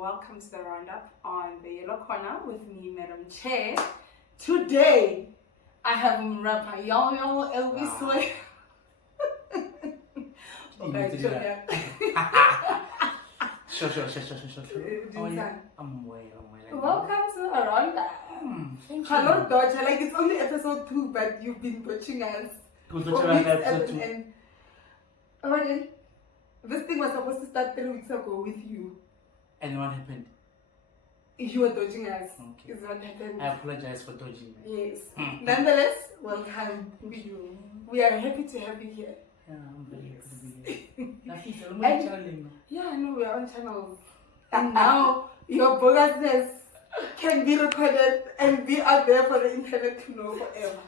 welcome to the roundup on the Yellow Corner with me, Madam Chair. Today, I have rapper Young Elvis Way. Sure. Oh, yeah. I'm well. Welcome to the roundup. Thank you. Hello, Dodger. Like it's only episode 2, but you've been watching us. Okay. This thing was supposed to start 3 weeks ago with you. And what happened? You were dodging us. Okay. Is what happened. I apologize for dodging. Yes. Nonetheless, welcome. We are happy to have you here. Yeah, I'm very happy to be here. Yeah, I know we are on channels. And now your bogusness can be recorded and be out there for the internet to know forever.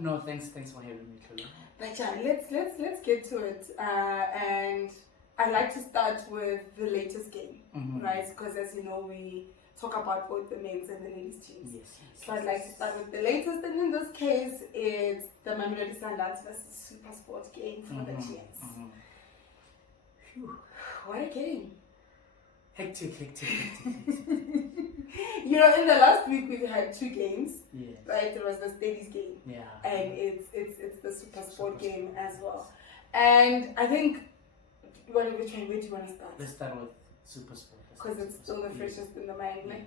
No, thanks for having me, Tlholo. But yeah, let's get to it. And I'd like to start with the latest game, right? Because as you know, we talk about both the men's and the ladies teams. Yes. So I'd like to start with the latest, and in this case, it's the Mamelodi Sundowns versus Super Sport game for the GMs. Phew, what a game! Hectic. You know, in the last week we had 2 games. Yes. Right, there was the Stadies game. Yeah. And it's the Super Sport game as well. And I think, where do you want to start? Let's start with Super Sport. Because it's still the freshest in the mind. Like,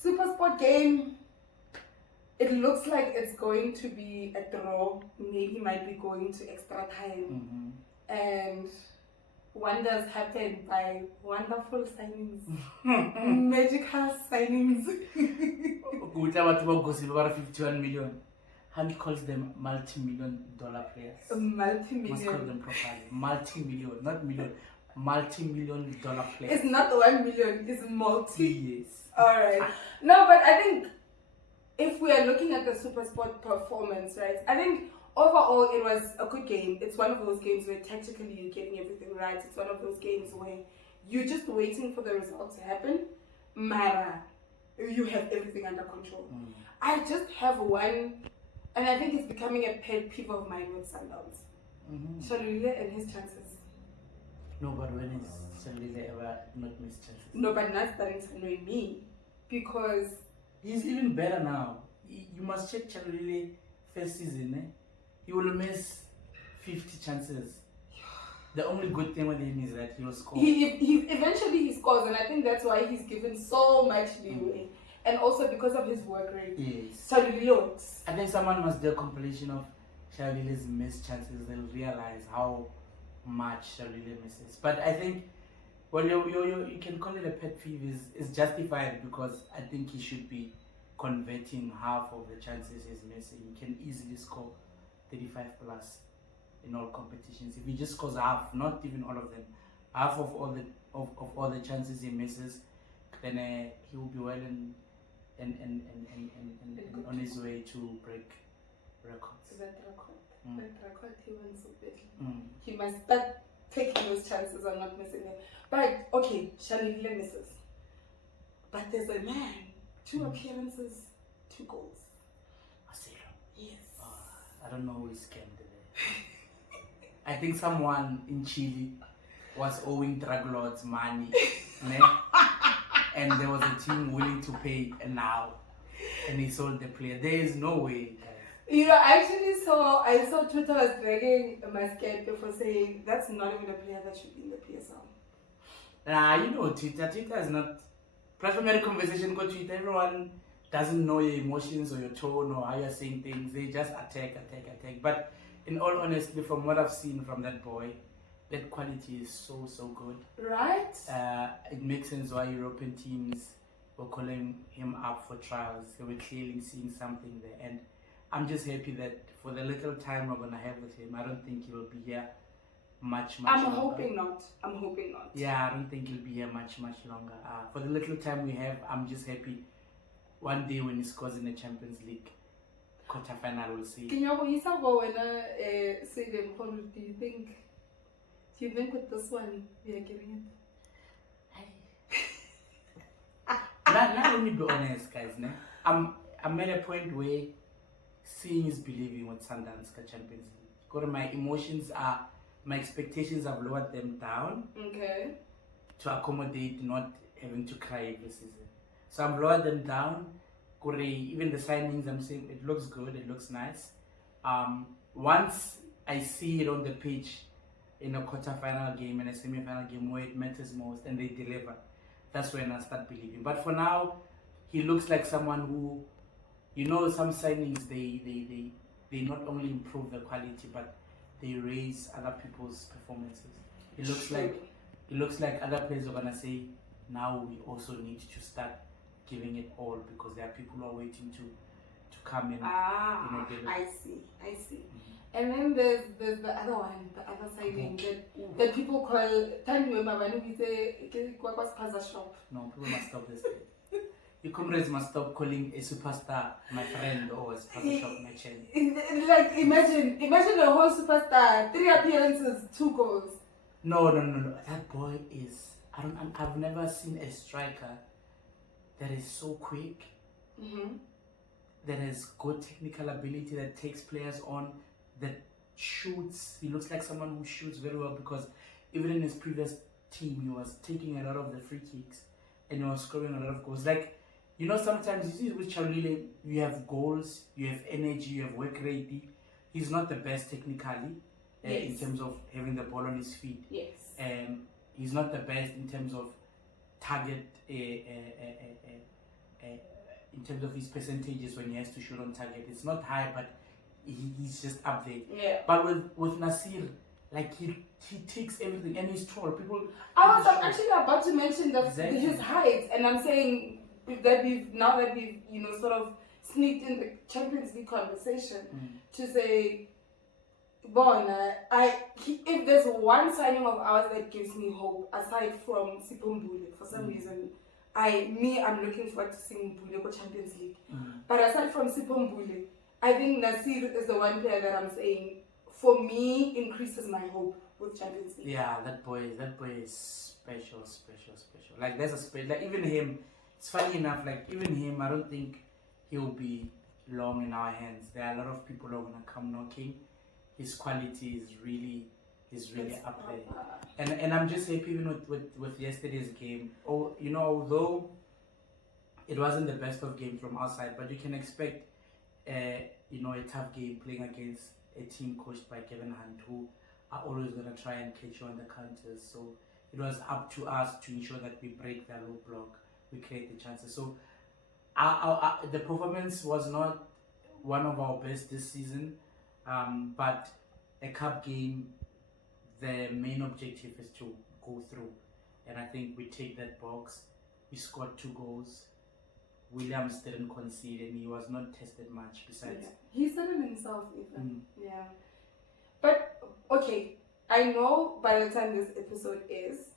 Super Sport game, it looks like it's going to be a draw. Maybe might be going to extra time. And wonders happen by wonderful signings. Magical signings. Good about 51 million. Handy calls them multi-million-dollar players. Multi-million. Must call them properly. Multi-million, not million. Multi-million-dollar players. It's not 1 million, it's multi. Yes. Alright. No, but I think if we are looking at the Super Sport performance, right, I think overall it was a good game. It's one of those games where tactically you're getting everything right. It's one of those games where you're just waiting for the result to happen. Mara, you have everything under control. I just have one, and I think it's becoming a pet peeve of mine with Sundowns. Shalulile and his chances. No, but when is Shalulile ever not missed chances? No, but now starting to annoy me because he's even better now. You must check Shalulile first season. He will miss 50 chances. The only good thing with him is that he will score. He eventually he scores, and I think that's why he's given so much leeway. And also because of his work rate. Yes. Shalulile. I think someone must do a compilation of Shalulile's missed chances. They'll realize how much Shalulile misses. But I think, well, you can call it a pet peeve is justified because I think he should be converting half of the chances he's missing. He can easily score 35 plus in all competitions. If he just scores half, not even all of them, half of all the chances he misses, then he will be well and on his way to break records. That record he wants so badly. He must start taking those chances and not missing them. But okay, Shalulile misses. But there's a man, 2 appearances, 2 goals. Yes. I don't know who is scammed there. I think someone in Chile was owing drug lords money. And there was a team willing to pay now. And he sold the player. There is no way. You know, I saw Twitter was dragging Motsepe for saying that's not even a player that should be in the PSL. Nah, you know, Twitter is not primary conversation go Twitter. Everyone doesn't know your emotions or your tone or how you're saying things. They just attack. But in all honesty, from what I've seen from that boy, that quality is so good. Right? It makes sense why European teams were calling him up for trials. They were clearly seeing something there. And I'm just happy that for the little time we're going to have with him, I don't think he will be here much I'm longer. hoping not. Yeah, I don't think he'll be here much longer. For the little time we have, I'm just happy. One day when he scores in the Champions League quarterfinal, we'll see. Do you think with this one we are getting it? Let me be honest, guys. I'm at a point where seeing is believing with Sundowns Champions League. My emotions are, my expectations, I've lowered them down. Okay. to accommodate not having to cry every season. So I'm lower them down. Even the signings, I'm saying it looks good, it looks nice. Once I see it on the pitch in a quarter-final game and a semi-final game where it matters most and they deliver, that's when I start believing. But for now, he looks like someone who, some signings, they not only improve the quality, but they raise other people's performances. It looks like other players are gonna say, now we also need to start giving it all, because there are people who are waiting to come in. I see. Mm-hmm. And then there's the other one, the other signing that people call. Time remember when we say Kaizer shop. No, people must stop this. Your comrades must stop calling a superstar my friend or a superstar shop my chain. Like imagine a whole superstar, 3 appearances, 2 goals. No. That boy is. I've never seen a striker that is so quick, mm-hmm. that has good technical ability, that takes players on, that shoots. He looks like someone who shoots very well, because even in his previous team, he was taking a lot of the free kicks and he was scoring a lot of goals. Like, sometimes you see with Shalulile, you have goals, you have energy, you have work rate. He's not the best technically in terms of having the ball on his feet. Yes. He's not the best in terms of target, in terms of his percentages when he has to shoot on target. It's not high, but he's just up there. Yeah. But with Nasir, like he takes everything, and he's tall. I was actually about to mention his height, and I'm saying that we've sort of sneaked in the Champions League conversation to say, if there's one signing of ours that gives me hope, aside from Mbule, for some reason, I'm looking forward to seeing Mbule go Champions League. But aside from Mbule, I think Nasir is the one player that I'm saying, for me, increases my hope with Champions League. Yeah, that boy is special. Like there's like even him. It's funny enough. Like even him, I don't think he'll be long in our hands. There are a lot of people who are gonna come knocking. His quality is really up there, and I'm just happy even with yesterday's game. Although it wasn't the best of games from our side, but you can expect a tough game playing against a team coached by Kevin Hunt, who are always gonna try and catch you on the counters. So it was up to us to ensure that we break their low block, we create the chances. So the performance was not one of our best this season. But a cup game, the main objective is to go through, and I think we take that box. We scored 2 goals. Williams didn't concede, and he was not tested much. Besides, he said it himself, even. Yeah. But okay, I know by the time this episode is,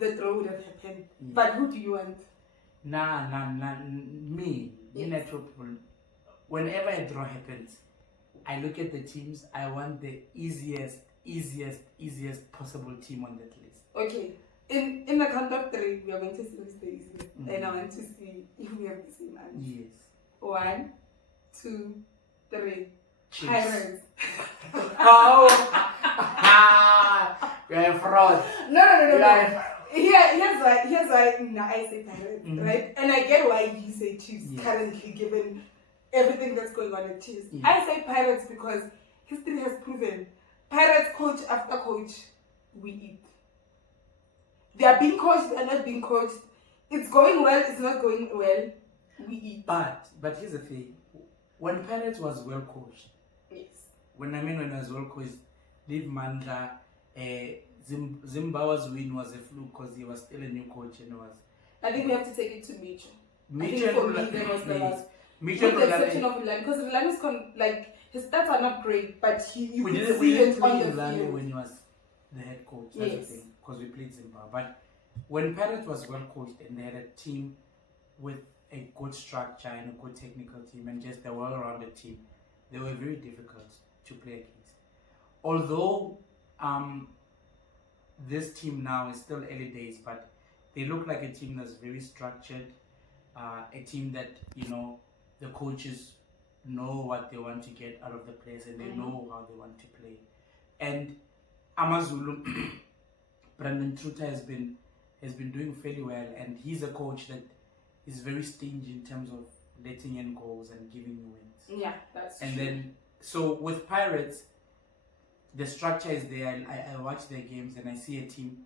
the draw would have happened. Yeah. But who do you want? Me. Yes. Whenever a draw happens, I look at the teams. I want the easiest possible team on that list. Okay. In the count of 3, we are going to see who's the easiest. And I want to see if we have the same answer. Yes. 1, 2, 3. Pirates. Oh! You're a fraud. No. Here's why I say Pirates, right? And I get why you say Chiefs currently, given everything that's going on at Chiefs. Yeah. I say Pirates because history has proven Pirates coach after coach, we eat. They are being coached, they are not being coached. It's going well, it's not going well, we eat. But here's the thing. When Pirates was well coached, yes. When it was well coached, leave Mandla, Zimbabwe's win was a fluke because he was still a new coach and was. I think we have to take it to Mitchell. I think for me, that was the last. With the exception of Ulani, because Ulani is his stats are not great, but you could see it on the field. When he was the head coach, that's the thing, because we played Zimbabwe. But when Pirates was well coached and they had a team with a good structure and a good technical team and just a well-rounded team, they were very difficult to play against. Although this team now is still early days, but they look like a team that's very structured, a team that, the coaches know what they want to get out of the players and they know how they want to play. And Amazulu, Brandon Truta has been has been doing fairly well, and he's a coach that is very stingy in terms of letting in goals and giving you wins. Yeah, that's and true. Then, so with Pirates, the structure is there. I watch their games and I see a team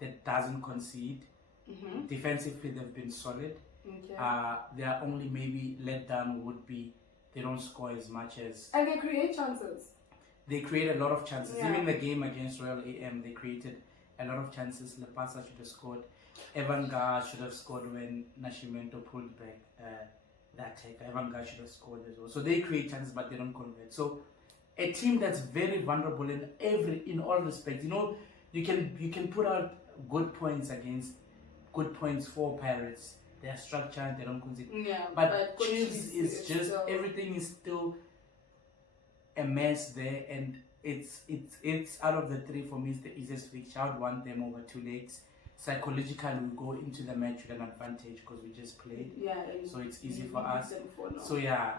that doesn't concede. Mm-hmm. Defensively, they've been solid. Okay. Their only maybe letdown would be they don't score as much as... And they create chances. They create a lot of chances. Yeah. Even the game against Royal AM, they created a lot of chances. Lepasa should have scored. Evan Gar should have scored when Nascimento pulled back that attack. Evan Gar should have scored as well. So they create chances, but they don't convert. So a team that's very vulnerable in all respects. You know, you can put out good points against good points for Pirates. They are structured, they don't concede. Yeah, but Chiefs is just still, everything is still a mess there, and it's out of the three for me. It's the easiest fixture. I would want them over 2 legs. Psychologically, we go into the match with an advantage because we just played. Yeah, so it's easy for us. So yeah,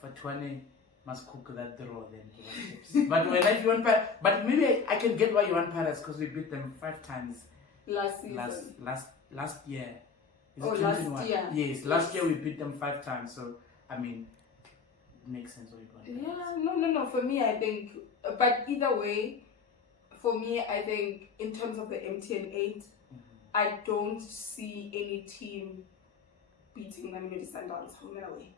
for 20. Must cook that draw then. But when if you want but maybe I can get why you want Pirates because we beat them 5 times last season. Last year. Is it last year? Yes, last year we beat them 5 times. So I mean, it makes sense what you want. Yeah, no. For me, I think, but either way, for me, I think in terms of the MTN8, I don't see any team beating Mamelodi Sundowns home and away.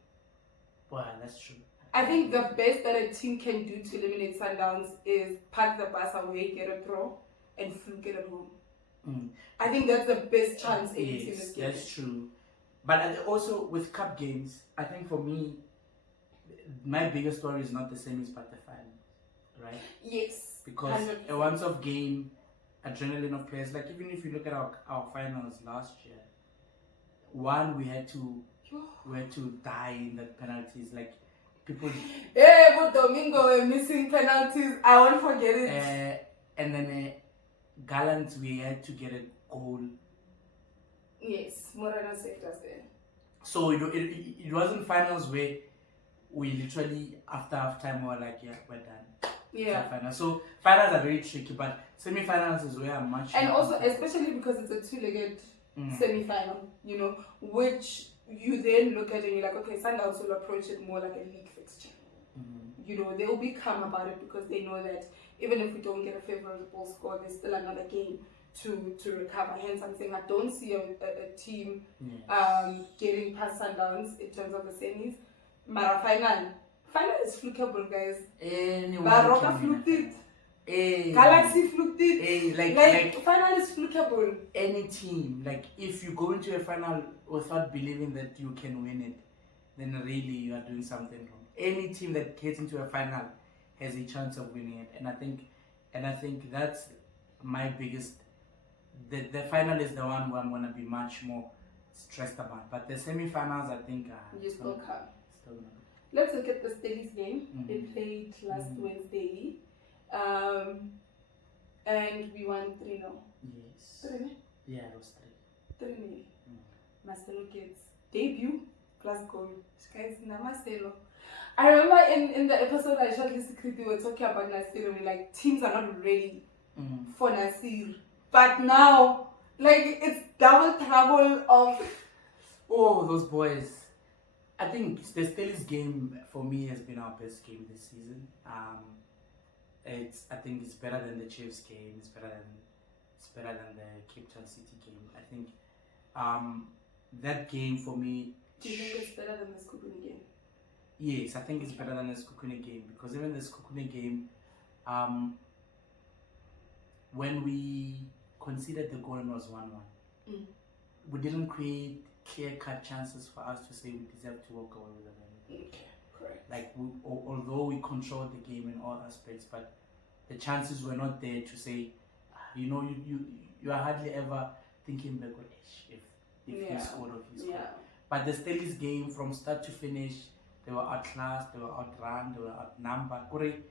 Well, that's true. I think the best that a team can do to eliminate Sundowns is park the bus away, get a throw, and fluke it at home. I think that's the best chance any team is getting. That's true. But also with cup games, I think for me, my biggest story is not the same as but the final, right? Yes. Because 100%. a once-off game, adrenaline of players, like even if you look at our finals last year, we had to die in the penalties, like. People. Hey, but Domingo were missing penalties. I won't forget it. And then Gallant, we had to get a goal. Yes, Moreno saved us there. So it wasn't finals where we literally after half time we were like, yeah, we're done. Yeah. Finals. So finals are very tricky, but semi-finals is where I'm much. And also, especially because it's a 2-legged semi-final, you know, which you then look at it and you're like, okay, Sundowns will approach it more like a league fixture. You know, they will be calm about it because they know that even if we don't get a favorable score, there's still another game to recover. Hence, I'm saying I don't see a team getting past Sundowns in terms of the semis. Mara final is flukeable, guys. Baroka fluked it. Galaxy fluked it. Like final is flukeable. Any team, like if you go into a final without believing that you can win it, then really you are doing something wrong. Any team that gets into a final has a chance of winning it, and I think that's my biggest. The final is the one where I'm gonna be much more stressed about. But the semi-finals, I think, you still come. Let's look at the Steadies game. They played last Wednesday. And we won 3-0. Yes. 3-0? Yeah, it was 3. 3-0. Marcelo gets debut plus goal. Guys, Marcelo. I remember in the episode I shot this script, we were talking about Nasir and we're like, teams are not ready for Nasir. But now, like, it's double trouble of... Oh, those boys. I think the Steelers game for me has been our best game this season. I think it's better than the Chiefs game. It's better than the Cape Town City game. I think that game for me. Do you think it's better than the Skukuni game? Yes, I think it's better than the Skukuni game because even the Skukuni game, when we conceded the goal and was 1-1, we didn't create clear-cut chances for us to say we deserve to walk away with the game. Okay, correct. Like although we controlled the game in all aspects, but the chances were not there to say, you know, you are hardly ever thinking back on if he scored or he scored. But the Steelers game from start to finish, they were outclassed, they were outrun, they were outnumbered.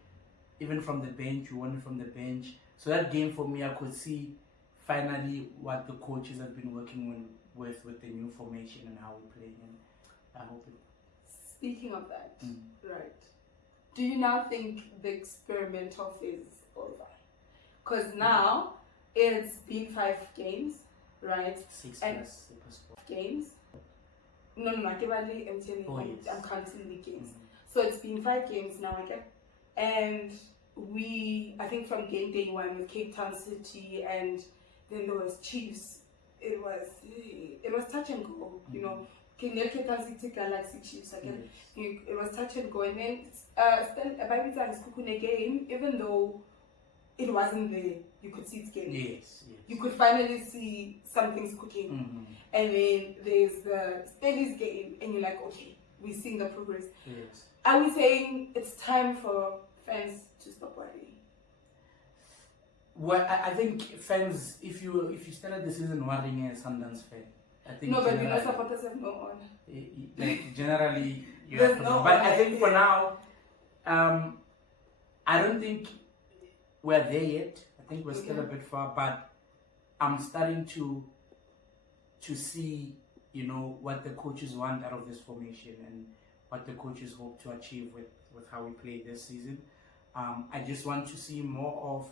Even from the bench, you won from the bench. So that game for me, I could see finally what the coaches have been working with the new formation and how we play. And I hope it. Speaking of that, right? Do you now think the experimental phase is over? Because now it's been 5 games. right? 6 And plus Super Sport. games. No, I give only MTN8. Oh, yes. I'm counting the games. So it's been 5 games now, and I think from game day 1 with Cape Town City, and then there was Chiefs. It was touch and go, you know. Cape Town City Galaxy Chiefs, it was touch and go, and then still by the time it's cooking a game, even though it wasn't there, you could see it's getting. Yes. You could finally see something's cooking, and then there's the Stellies game, and you're like, okay, we're seeing the progress. Yes. Are we saying it's time for fans to stop worrying? Well, I think fans, if you started the season worrying as Sundowns fan, I think no, but you know supporters have no on. Like generally, you There's have no to, but on, I think for now, I don't think we're there yet. I think we're still a bit far, but I'm starting to see, you know, what the coaches want out of this formation and what the coaches hope to achieve with how we play this season. I just want to see more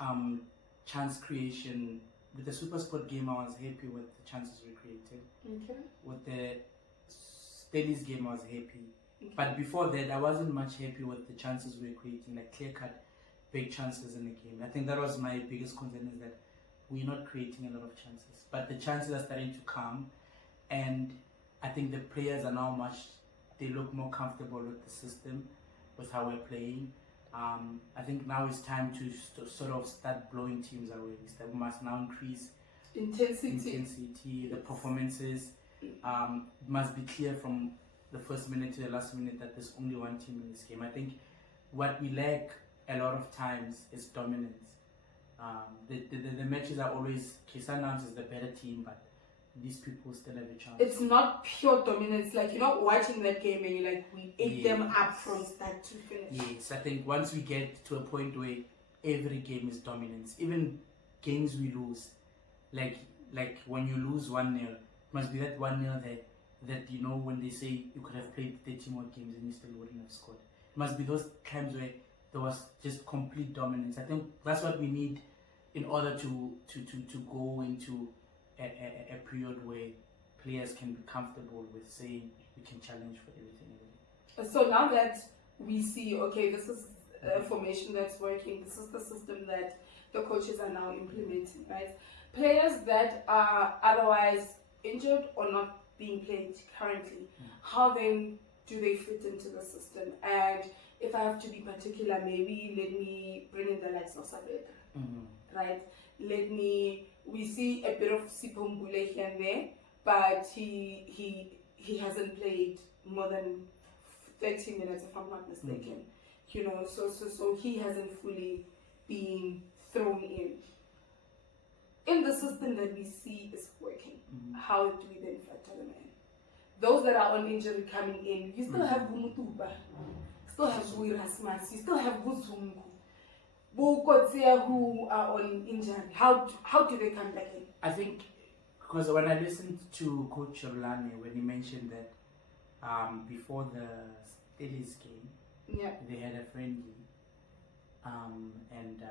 of chance creation. With the Super Sport game, I was happy with the chances we created. Okay. With the Stellies game, I was happy. Okay. But before that, I wasn't much happy with the chances we were creating, like clear-cut big chances in the game. I think that was my biggest concern, is that we're not creating a lot of chances. But the chances are starting to come, and I think the players are now they look more comfortable with the system, with how we're playing. I think now it's time to sort of start blowing teams away. We must now increase intensity, the performances. It must be clear from the first minute to the last minute that there's only one team in this game. I think what we lack a lot of times is dominance. The matches are always, Sundowns is the better team, but these people still have a chance. It's not pure dominance. Like, you're not watching that game and you're like, we ate them up from start to finish. Yes, I think once we get to a point where every game is dominance, even games we lose, like when you lose 1-0, it must be that 1-0 that you know, when they say you could have played 30 more games and you still wouldn't have scored. It must be those times where there was just complete dominance. I think that's what we need in order to go into a period where players can be comfortable with saying we can challenge for everything. So now that we see, okay, this is a formation that's working, this is the system that the coaches are now implementing, right? Players that are otherwise injured or not being played currently, how then do they fit into the system? And if I have to be particular, maybe let me bring in the likes of Sabeda, right? We see a bit of Mbule here and there, but he hasn't played more than 30 minutes, if I'm not mistaken. You know, so he hasn't fully been thrown in. In the system that we see is working, how do we then factor them in? Those that are on injury coming in, you still have Bumutuba, still have Wirasmas, you still have Buzungu, who are on injury. How do they come back in? I think, because when I listened to Coach Shalulile, when he mentioned that before the Stellies game, they had a friendly, and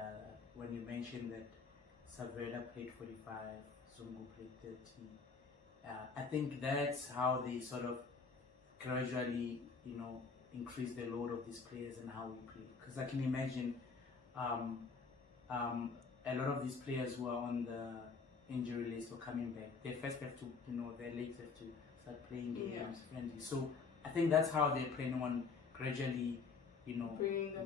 when you mentioned that Saveda played 45, Zungu played 30, I think that's how they sort of gradually, you know, increase the load of these players and how we play. Because I can imagine a lot of these players who are on the injury list or coming back, they first have to, you know, their legs have to start playing games friendly. So I think that's how they're planning on gradually, you know,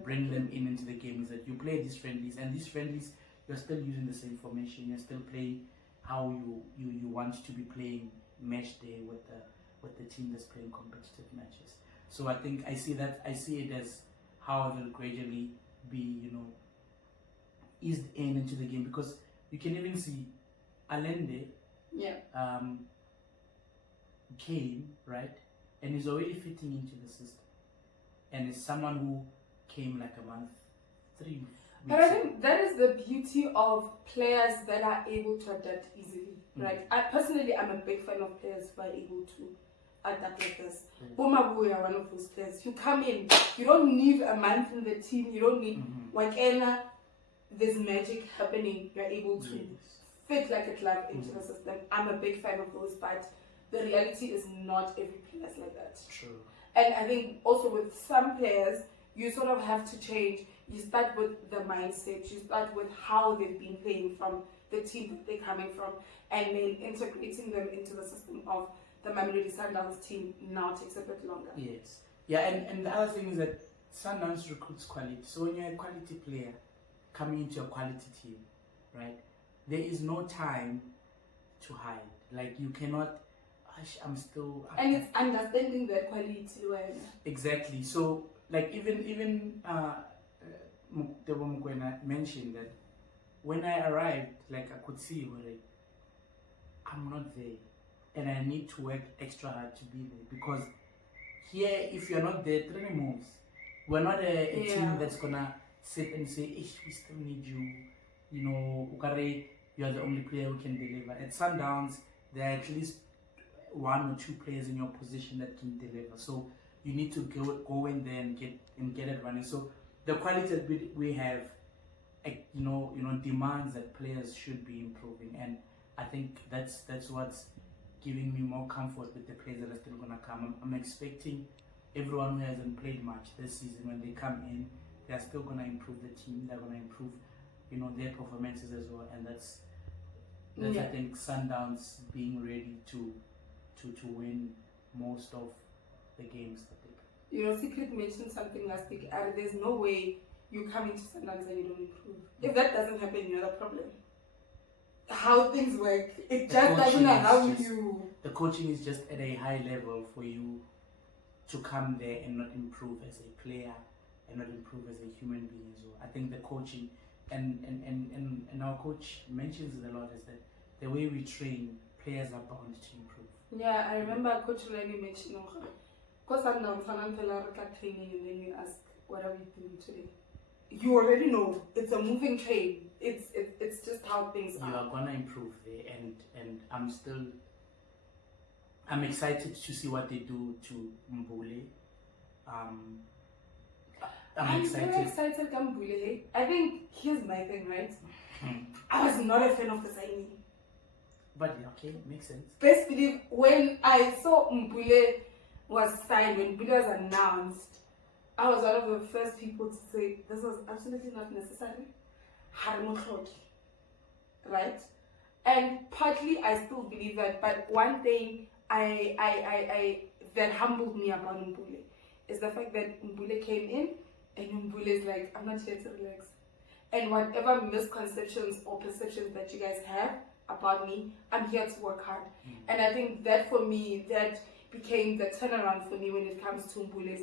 bring them into the games, that you play these friendlies, and these friendlies you're still using the same formation, you're still playing how you want to be playing match day with the team that's playing competitive matches. So I think I see it as how they'll gradually be, you know, eased into the game, because you can even see Allende came, right, and he's already fitting into the system, and it's someone who came like a month, 3 weeks. But I think that is the beauty of players that are able to adapt easily, right? I'm a big fan of players who are able to adapt like this. Bomabu are one of those players. You come in, you don't need a month in the team, you don't need Wakena, there's magic happening, you're able to fit like a glove into the system. I'm a big fan of those, but the reality is not every player is like that. True. And I think also with some players, you sort of have to change. You start with the mindset, you start with how they've been playing from the team that they're coming from, and then integrating them into the system of the Mamelodi Sundowns team now takes a bit longer. Yes. Yeah, and the other thing is that Sundowns recruits quality. So when you're a quality player coming into a quality team, right, there is no time to hide. Like, you cannot, I'm still... And it's understanding the quality when... Exactly. So, like, even Debo Mokoena mentioned that when I arrived, like, I could see where I'm not there. And I need to work extra hard to be there. Because here, if you're not there, training moves. We're not a team that's gonna sit and say, "Ish, we still need you." You know, Ukare, you are the only player who can deliver. At Sundowns, there are at least 1 or 2 players in your position that can deliver. So you need to go in there and get it running. So the quality that we have, demands that players should be improving, and I think that's what's giving me more comfort with the players that are still gonna come. I'm expecting everyone who hasn't played much this season, when they come in, they're still gonna improve the team. They're gonna improve, their performances as well, and that's I think Sundowns being ready to win most of the games that they play. Secret mentioned something last week. There's no way you come into Sundowns and you don't improve. If that doesn't happen, you're the problem. How things work, it just doesn't allow you. The coaching is just at a high level for you to come there and not improve as a player and not improve as a human being as well. I think the coaching and our coach mentions it a lot, is that the way we train, players are bound to improve. Yeah, I remember Coach Lenny mentioning, because I'm down training, and then you ask, what are we doing today? You already know it's a moving train. It's just how things are. You are gonna improve there, and I'm excited to see what they do to Mbule. I'm excited. Very excited, Mbule. I think here's my thing, right? I was not a fan of the signing. But okay, makes sense. Best believe, when I saw Mbule was signed, when Mbule was announced, I was one of the first people to say this was absolutely not necessary. Right? And partly I still believe that, but one thing I that humbled me about Mbule is the fact that Mbule came in and Mbule is like, I'm not here to relax. And whatever misconceptions or perceptions that you guys have about me, I'm here to work hard. And I think that for me, that became the turnaround for me when it comes to Mbule.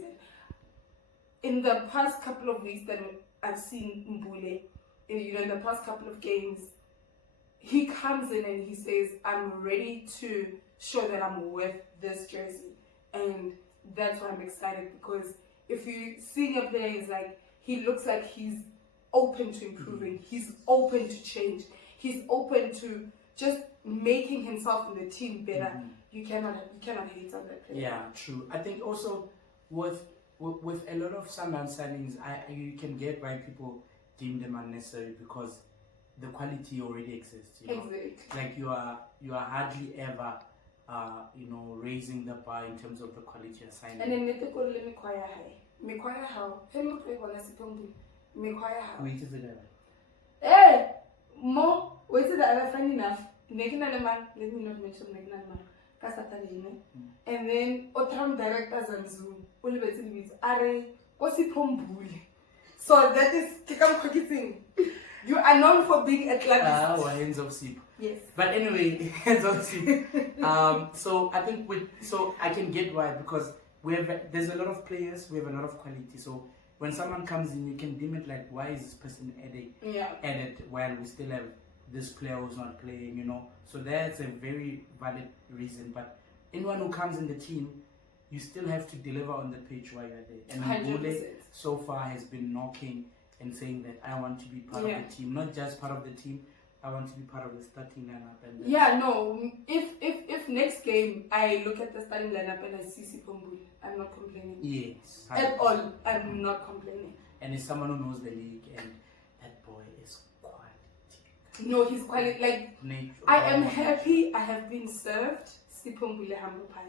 In the past couple of weeks that I've seen Mbule, in the past couple of games, he comes in and he says, I'm ready to show that I'm worth this jersey. And that's why I'm excited, because if you see a player, it's like, he looks like he's open to improving, he's open to change, he's open to just making himself and the team better. You cannot hate on that player. Yeah, true. I think also with a lot of Sundowns signings, you can get why people deem them unnecessary, because the quality already exists. Exactly. Like you are hardly ever raising the bar in terms of the quality you're signing. And then they call me choir high. Me choir how? Hello, play one as a me choir how? Wait, is it ever? Hey, Mo, wait till the other friend enough. Let me not mention and then Otram directors and Zoom. So that is Kikam cooking. You are known for being a club. Hands of sip. Yes. But anyway, hands of sip. So I think I can get why, because there's a lot of players, we have a lot of quality. So when someone comes in, you can deem it like, why is this person added while we still have this player who's not playing, So that's a very valid reason. But anyone who comes in the team, you still have to deliver on the pitch while you're there. And Mbule so far has been knocking and saying that I want to be part of the team, not just part of the team. I want to be part of the starting lineup. And if next game I look at the starting lineup and I see Mbule, I'm not complaining. Yes, 100%. At all, I'm not complaining. And it's someone who knows the league, and that boy is quality. No, he's quite like. I am happy. I have been served. Mbule humble pie.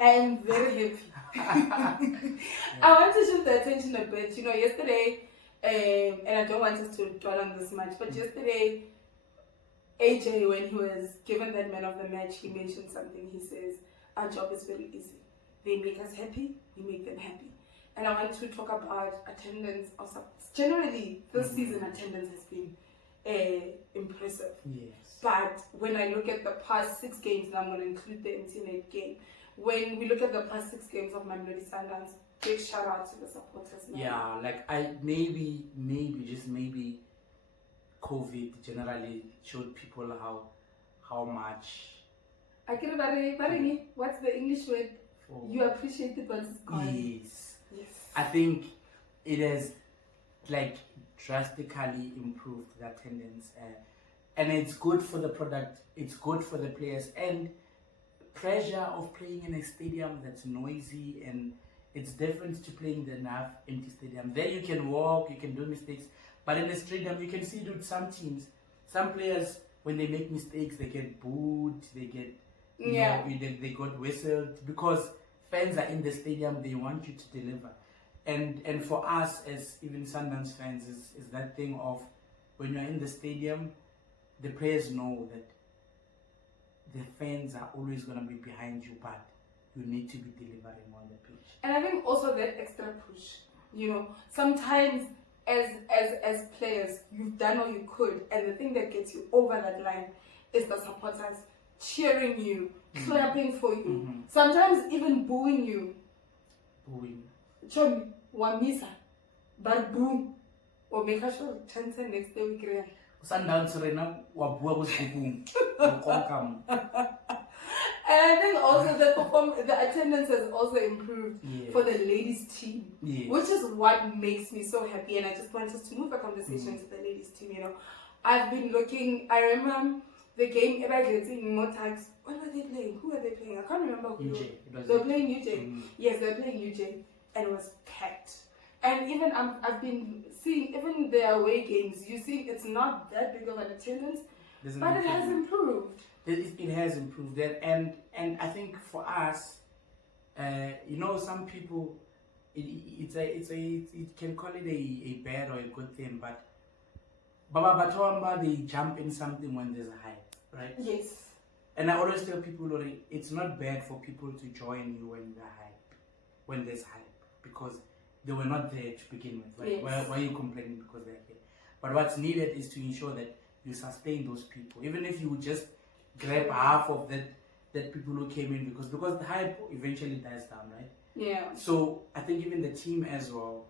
I am very happy. I want to shift the attention a bit. You know, yesterday, and I don't want us to dwell on this much, but yesterday, AJ, when he was given that man of the match, he mentioned something. He says, "Our job is very easy. They make us happy. We make them happy." And I want to talk about attendance. Also, generally, this season attendance has been impressive. Yes. But when I look at the past 6 games, and I'm going to include the MTN8 game, when we look at the past 6 games of Mamelodi Sundowns, big shout out to the supporters. Man. Yeah, like maybe COVID generally showed people how much. What's the English word? You appreciate it once it's gone. Yes. I think it has like drastically improved the attendance, and it's good for the product. It's good for the players, and pressure of playing in a stadium that's noisy, and it's different to playing in an empty stadium. There you can walk, you can do mistakes, but in a stadium you can see it with some teams, some players, when they make mistakes, they get booed, they get they got whistled, because fans are in the stadium, they want you to deliver. And for us as even Sundowns fans is that thing of when you're in the stadium, the players know that the fans are always going to be behind you, but you need to be delivering on the pitch. And I think also that extra push, you know, sometimes as players, you've done all you could, and the thing that gets you over that line is the supporters cheering you, clapping for you, sometimes even booing you. Chomi, Wamisa, but boom, or make a sure chance next day we can. Sundowns right now, boom. And I think also the attendance has also improved for the ladies team, which is what makes me so happy. And I just want us to move the conversation to the ladies team. You know, I've been looking. I remember the game getting more tags. What were they playing? Who were they playing? I can't remember who. They were playing UJ. Yes, they were playing UJ, and it was packed. And even I've been seeing even the away games. You see, it's not that big of an attendance, but it has improved. It has improved, and I think for us, you know, some people, it can call it a bad or a good thing, but Baba Batwamba, they jump in something when there's a hype, right? Yes. And I always tell people, it's not bad for people to join you when there's hype, because they were not there to begin with. Right? Yes. Why are you complaining because they're here? But what's needed is to ensure that you sustain those people, even if you just grab half of that people who came in, because the hype eventually dies down, right? Yeah. So I think even the team as well,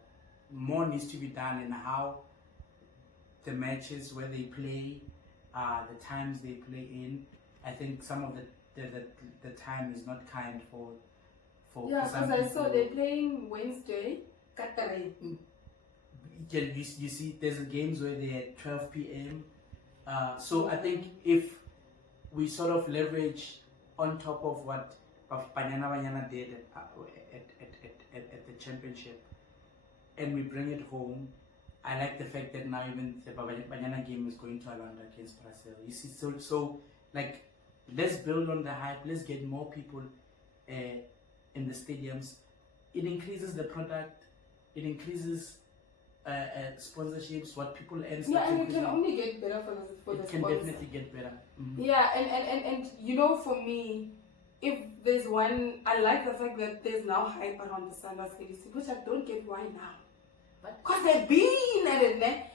more needs to be done in how the matches where they play, the times they play in. I think some of the time is not kind for because I saw they're playing Wednesday. You see, there's games where they're at 12 p.m. So I think if we sort of leverage on top of what Banyana did at the championship, and we bring it home, I like the fact that now even the Banyana game is going to Alanda against Brazil. You see, so like, let's build on the hype. Let's get more people in the stadiums. It increases the product. It increases sponsorships. What people earn. Yeah, and it can only get better for the It can definitely get better. Yeah, and you know, for me, if there's one, I like the fact that there's now hype around the Sundowns ladies, which I don't get why now. Because they've been at it, ne?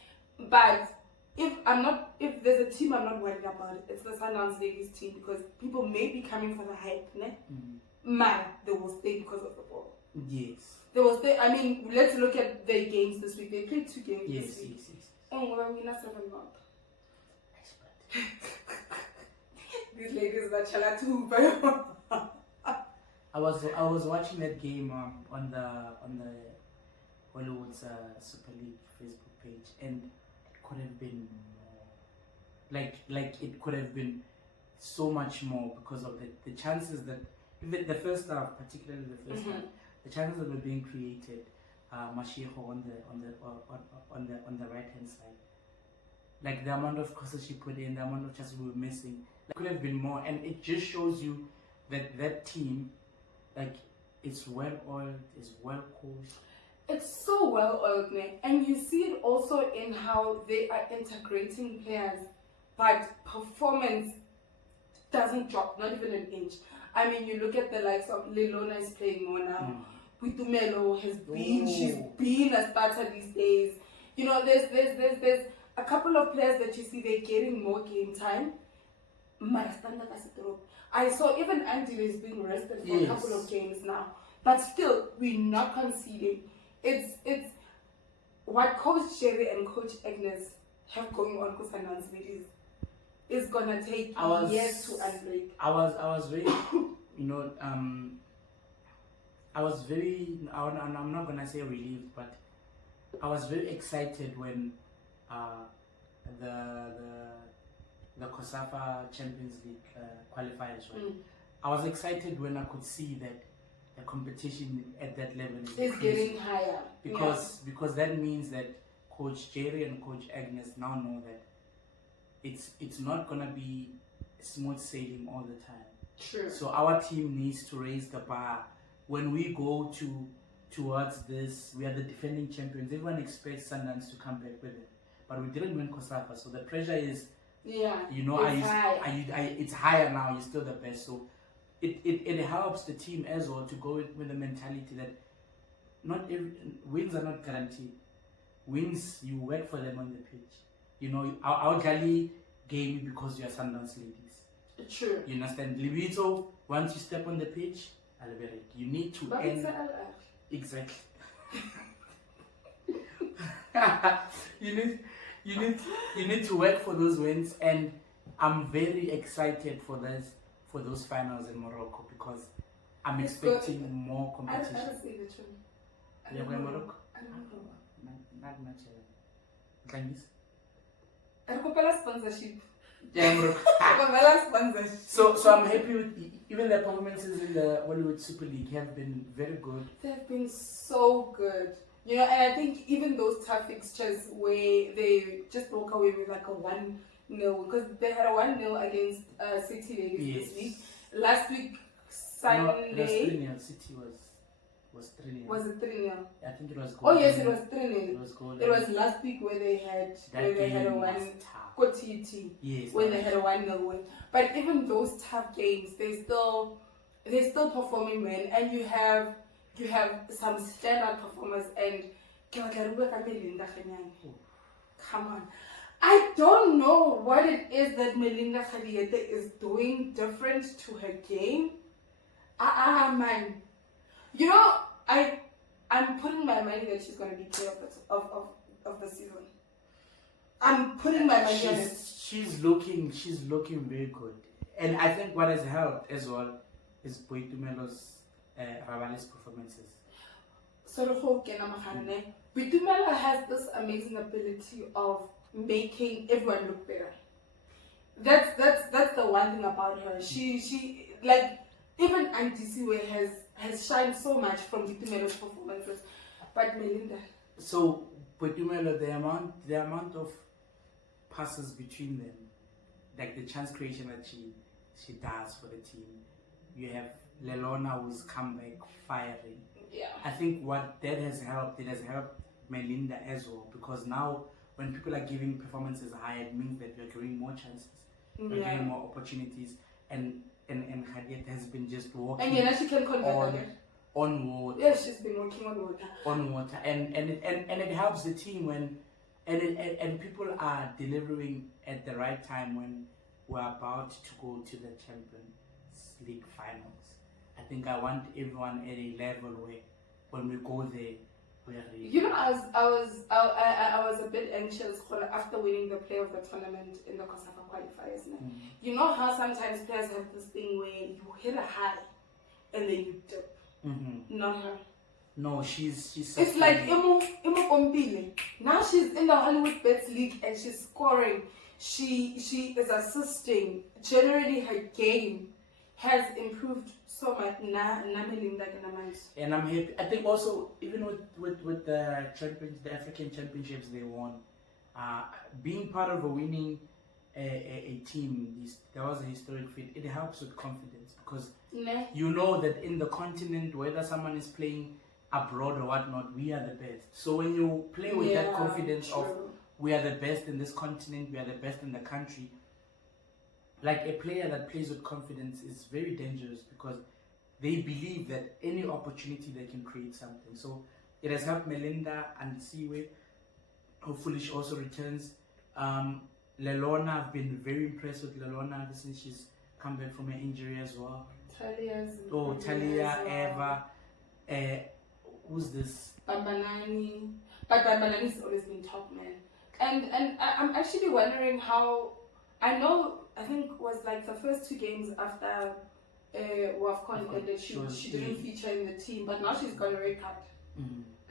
But if there's a team I'm not worried about, it's the Sundowns ladies team, because people may be coming for the hype, ne? Man, they will stay because of the ball. Yes. They will stay. I mean, let's look at their games this week. They played 2 games this week. Yes. And we're going to win 7 up. These ladies are chala too. I was watching that game on the Hollywood's Super League Facebook page, and it could have been more. Like it could have been so much more, because of the chances that even the first half, particularly the first half, the chances that were being created, Mashiho on the right hand side, like the amount of crosses she put in, the amount of chances we were missing, like, could have been more. And it just shows you that that team, like, it's well oiled, it's well coached. It's so well oiled, and you see it also in how they are integrating players, but performance doesn't drop, not even an inch. I mean, you look at the likes of Lelona is playing more now. Putumelo has been, she's been a starter these days. You know, there's a couple of players that you see they're getting more game time. I saw even Andy is being rested for a couple of games now, but still we're not conceding. It's what Coach Jerry and Coach Agnes have going on because Sundowns is gonna take years to unbreak. I was very, you know, I was very, I'm not gonna say relieved, but I was very excited when the COSAFA Champions League qualifiers, right? I was excited when I could see that the competition at that level is getting higher. Because that means that Coach Jerry and Coach Agnes now know that it's not gonna be smooth sailing all the time. True. So our team needs to raise the bar. When we go towards this, we are the defending champions. Everyone expects Sundowns to come back with it, but we didn't win COSAFA, so the pressure is, you know, it's higher now. You're still the best, so it helps the team as well to go with the mentality that not every wins are not guaranteed. Wins, you work for them on the pitch. You know, our Gally game because you are Sundowns ladies. True. You understand? Libito, once you step on the pitch, you need to end. Exactly. you need to work for those wins, and I'm very excited for those finals in Morocco because I'm expecting more competition. I don't see the truth. You're going Morocco? I don't know. Not much. Chinese? I recuperate sponsorship. Yeah, Morocco. So I'm happy with even the performances in the Hollywood Super League have been very good. They've been so good. You know, and I think even those tough fixtures where they just walk away with like a 1-0, because they had a 1-0 against City Ladies this week. Last week, Sunday. No, it was 3-0. City was 3-0. Was it 3-0? I think it was goal. Oh yes, it was 3-0. It was goal. It was last week where they had a 1 Kgadiete. Yes. When they had a 1-0 win. But even those tough games, they're still performing well, and you have some standout performers, and Melinda. Come on. I don't know what it is that Melinda Kgadiete is doing different to her game. Man. You know, I'm putting my money that she's gonna be player of the season. I'm putting my money on it. She's looking very good, and I think what has helped as well is Boitumelo's Ravale's performances. Boitumelo has this amazing ability of making everyone look better. That's the one thing about her. She like even Antisiwe has shined so much from Boitumelo's performances, but Melinda. So Boitumelo, the amount of passes between them, like the chance creation that she does for the team. You have Lelona who's come back firing. Yeah. I think what that has helped, it has helped Melinda as well, because now when people are giving performances high, it means that you're getting more chances, you're getting more opportunities, and Kgadiete has been just working. And she can convert on water. Yeah, she's been working on water. On water, and it helps the team when and people are delivering at the right time when we're about to go to the Champions League finals. I think I want everyone at a level where when we go there, we're ready. You know, I was a bit anxious after winning the player of the tournament in the COSAFA qualifiers. You know how sometimes players have this thing where you hit a high and then you dip. Not her. No, she's it's like Imo Mbule. Now she's in the HollywoodBet league and she's scoring. She is assisting. Generally, her game has improved so much. And I'm happy. I think also even with the champions, the African championships they won, being part of a winning a team, there was a historic feat. It helps with confidence because you know that in the continent, whether someone is playing abroad or whatnot, we are the best. So when you play with that confidence of we are the best in this continent, we are the best in the country, like a player that plays with confidence is very dangerous because they believe that any opportunity they can create something. So it has helped Melinda and Siwe. Hopefully she also returns. Lelona, I've been very impressed with Lelona since she's come back from her injury as well. Talia, Eva. Who's this? Bambanani. But Bambanani's always been top, man. And I'm actually wondering how. I think it was like the first 2 games after WAFCON ended, she didn't feature in the team, but now she's got a red card.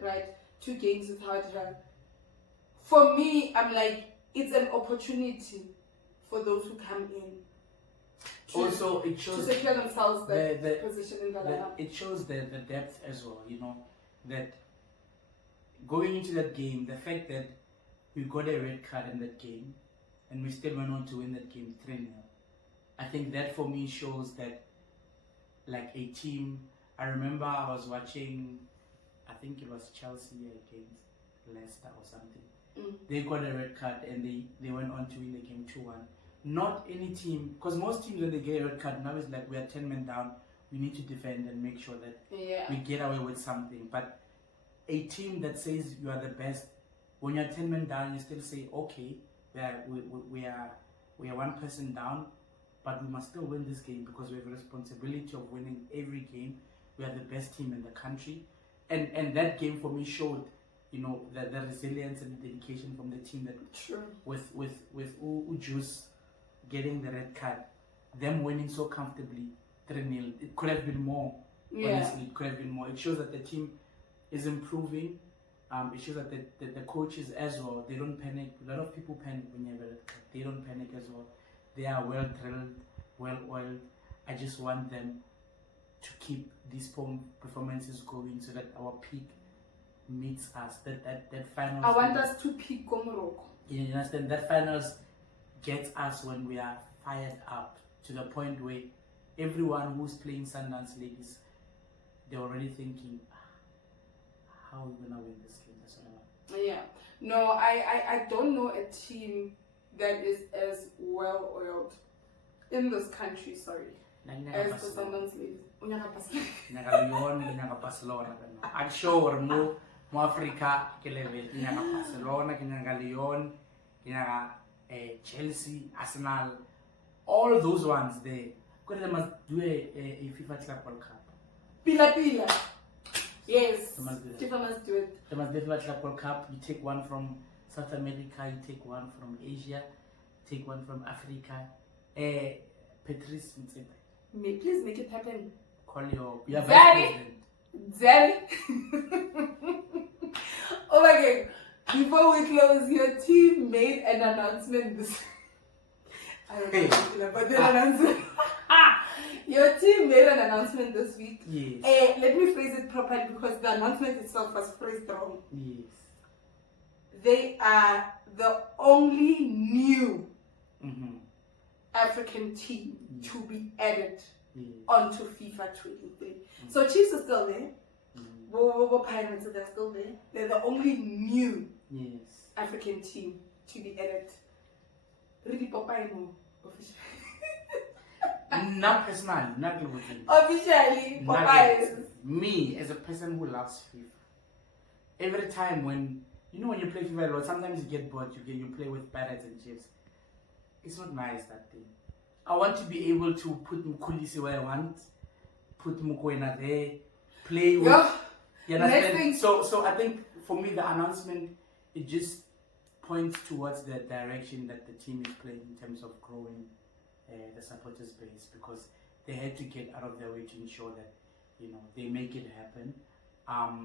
Right? 2 games without her. For me, I'm like, it's an opportunity for those who come in. Also, it shows to secure themselves the position in the lineup. It shows the depth as well, you know, that going into that game, the fact that we got a red card in that game and we still went on to win that game 3-0. I think that for me shows that, like, a team. I remember I was watching, I think it was Chelsea against Leicester or something. They got a red card and they went on to win the game 2-1. Not any team, because most teams when they get a red card now it's like we are 10 men down, we need to defend and make sure that we get away with something. But a team that says you are the best, when you're 10 men down, you still say, okay, we are 1 person down, but we must still win this game because we have a responsibility of winning every game. We are the best team in the country, and that game for me showed, you know, the resilience and the dedication from the team, that with Ujus getting the red card, them winning so comfortably 3-0. It could have been more. Honestly, it could have been more. It shows that the team is improving. It shows that the coaches as well, they don't panic. A lot of people panic when you have a red card. They don't panic as well. They are well drilled, well oiled. I just want them to keep these performances going so that our peak meets us. That finals. I want us to peak Komoroko. You understand? That finals gets us when we are fired up to the point where everyone who's playing Sundowns ladies, they're already thinking, how are we gonna win this game? That's what I want. Yeah. No, I don't know a team that is as well oiled in this country, sorry, as the Sundowns ladies. Barcelona. I'm sure more Africa ke level Barcelona, Lyon, Chelsea, Arsenal, all those ones there. Because they must do a FIFA Club World Cup. Pila. Yes. FIFA must do it. They must do a FIFA Club World Cup. You take one from South America, you take one from Asia, take one from Africa. Patrice Motsepe. Please make it happen. Call your vice president. Oh my God. Before we close, your team made an announcement this I don't know about the announcement. Your team made an announcement this week. Yes. Let me phrase it properly because the announcement itself was phrased wrong. Yes. They are the only new African team to be added onto FIFA 23. So Chiefs are still there. Pirates are still there. They're the only new African team to be added. Really Popeye officially. Not personally, not globally. Officially, Popeye. Me as a person who loves FIFA. Every time when when you play FIFA a lot, sometimes you get bored. You play with Pirates and Chiefs. It's not nice, that thing. I want to be able to put Mkulisi where I want, put Mukwena there, play with. You understand? So I think for me the announcement, it just points towards the direction that the team is playing in terms of growing the supporters base, because they had to get out of their way to ensure that they make it happen.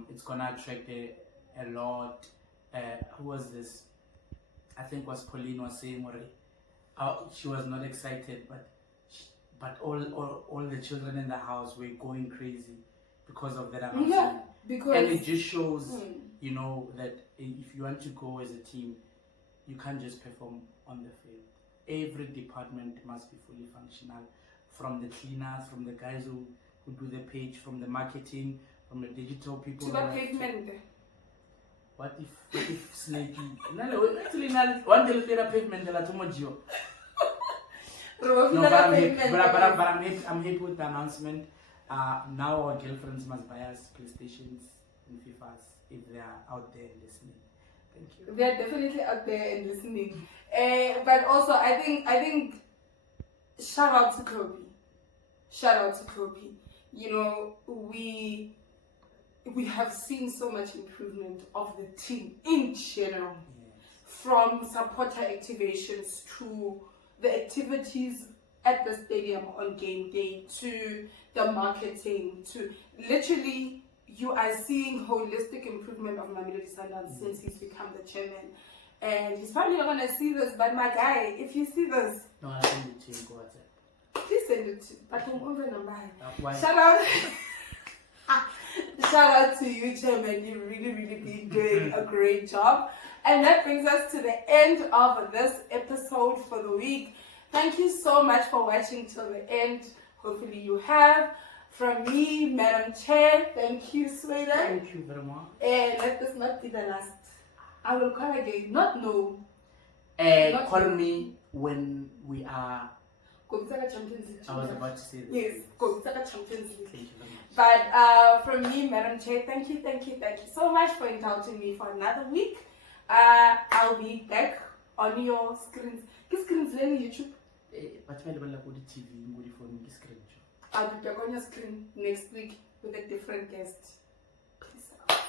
It's gonna attract a lot. Who was this? I think was Pauline was saying she was not excited, but all the children in the house were going crazy because of that announcement. Yeah, because and it just shows that if you want to go as a team, you can't just perform on the field. Every department must be fully functional, from the cleaners, from the guys who do the page, from the marketing, from the digital people. To the pavement. What if Snakey? No, actually, one day we'll pavement. No, but I'm happy with the announcement. Now our girlfriends must buy us PlayStations and FIFAs if they are out there listening. Thank you. They're definitely out there and listening. But also, I think shout out to Tlhopie. Shout out to Tlhopie. You know, we have seen so much improvement of the team in general, from supporter activations to the activities at the stadium on game day to the marketing to literally you are seeing holistic improvement of Mamelodi Sundowns since he's become the chairman. And he's probably not gonna see this, but my guy, if you see this, no, I send it to him. Go WhatsApp. please send it to. But don't over number. Why? Shout out. Shout out to you, Chairman. You've really been doing a great job. And that brings us to the end of this episode for the week. Thank you so much for watching till the end. Hopefully you have. From me, Madam Chair, thank you, Sweden. Thank you very much. And let this not be the last. I will call again. Not no. Call me when we are. Champions League. I was about to say that. Yes, Champions League. Thank you very much. But from me, Madam Chair, thank you so much for indulging me for another week. I'll be back on your screens. What screens on YouTube? But when you go to TV, you go to phone screen. I'll be back on your screen next week with a different guest. Peace out.